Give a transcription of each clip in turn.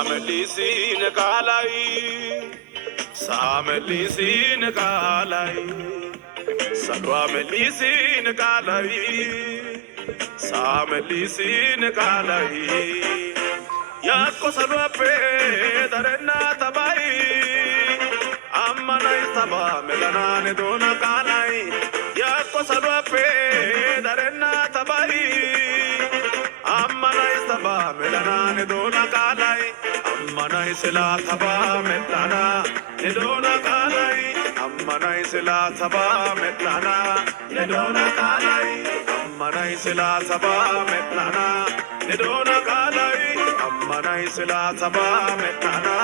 Samelisi Nakalai, Samelisi Nakalai, Salwamelisi Nakalai, Samelisi Nakalai, Yako Salwape, Darena Tabai, Amana Taba, Melana Dona Kalai, Yako Salwape, Darena Tabai, Amana Taba, Melana Dona Kalai. Amana isla thaba metlana nedona kalai Amana isla thaba metlana nedona kalai Amana isla thaba metlana nedona kalai Amana isla thaba metlana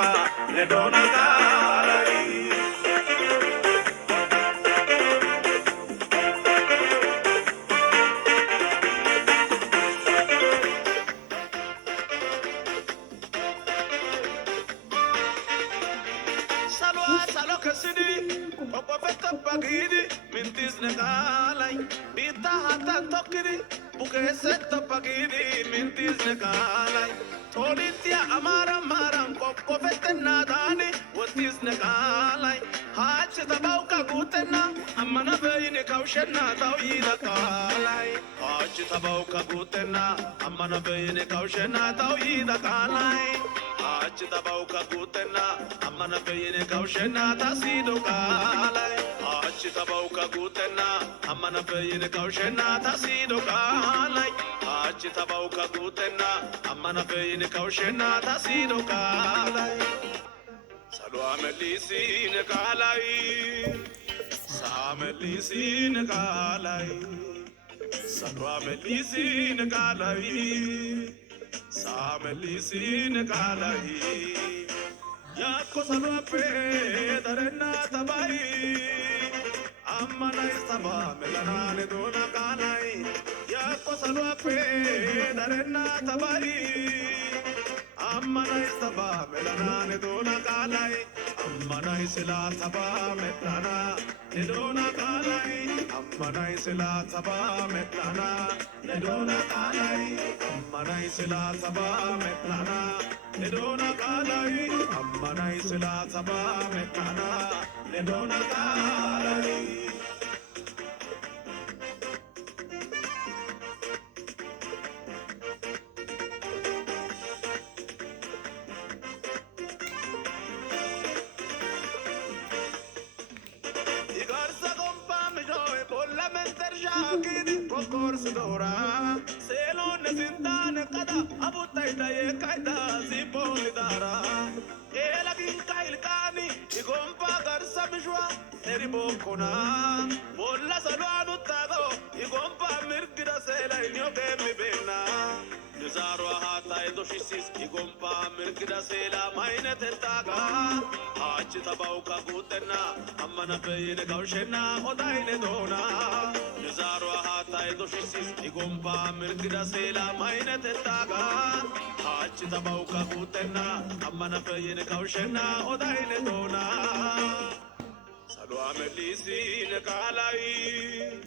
nedona kalai Salo kasidi, papa feta pagidi, mintis negalai, bita hata tokidi, buke seta pagidi, mintis negalai, tolitia amara maram, papa feta nadani, watis negalai, hache tabauka gutena, amana veine kaushena tauida kalai, hache tabauka gutena, amana veine kaushena tauida kalai. Achita bauka gutena, amana peyine kaushena tasido kalai. Achita bauka gutena, amana peyine kaushena tasido kalai. Achita bauka gutena, amana peyine kaushena tasido kalai. Salwa melisi ne kalai, sa melisi ne kalai, salwa melisi ne kalai. Samelisi Nakalai, Yako Salwape, Darena Tabai, Amana Istaba, Melana Dona Kalai, Yako Salwape, Darena Tabai, Amana Istaba, Melana Dona Kalai, Amana Isla Taba, Metlana, Nedona Kalai, Amana Isla Taba, Metlana, Nedona Kalai, Amana Isla Taba, Metlana, Nedona Kalai, Amana Isla Taba, Metlana, Nedona Kalai. Corso dora, se non ne sintane cada, abutaita e caida, si pone dara. E la ginca il cani, i gompa garza bijua, e ribocona. Bolla saluano tago, i gompa mirgira se la il mio che mi bena. Nizaro hata e doshisis, i gompa mirgira se la maine tentaga. Hachi tabauka gutena, amana peine gaushena, odaine dona. Nizaro hata e doshisis, i gompa mirgira se la maine tentaga. Hachi tabauka gutena, amana peine gaushena, odaine dona. Salwa melisi ne kalai,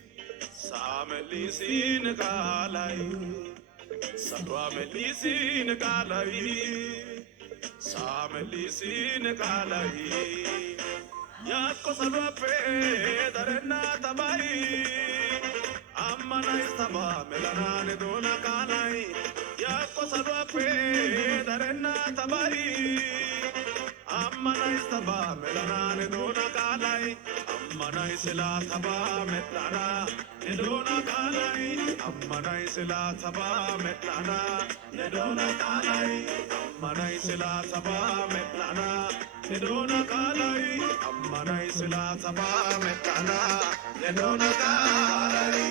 sa melisi ne kalai. Salwa melisi ne kalai, sa melisi ne kalai. Yako salwape, darena tabai, amana istaba, melana ne dona kalai. Yako salwape, darena tabai, amana istaba, melana ne dona kalai. Amana isla thaba metlana, ne dona kalai. Amana isla thaba metlana, ne dona kalai. Amana isla thaba metlana, ne dona kalai. Amana isla thaba metlana, ne dona kalai.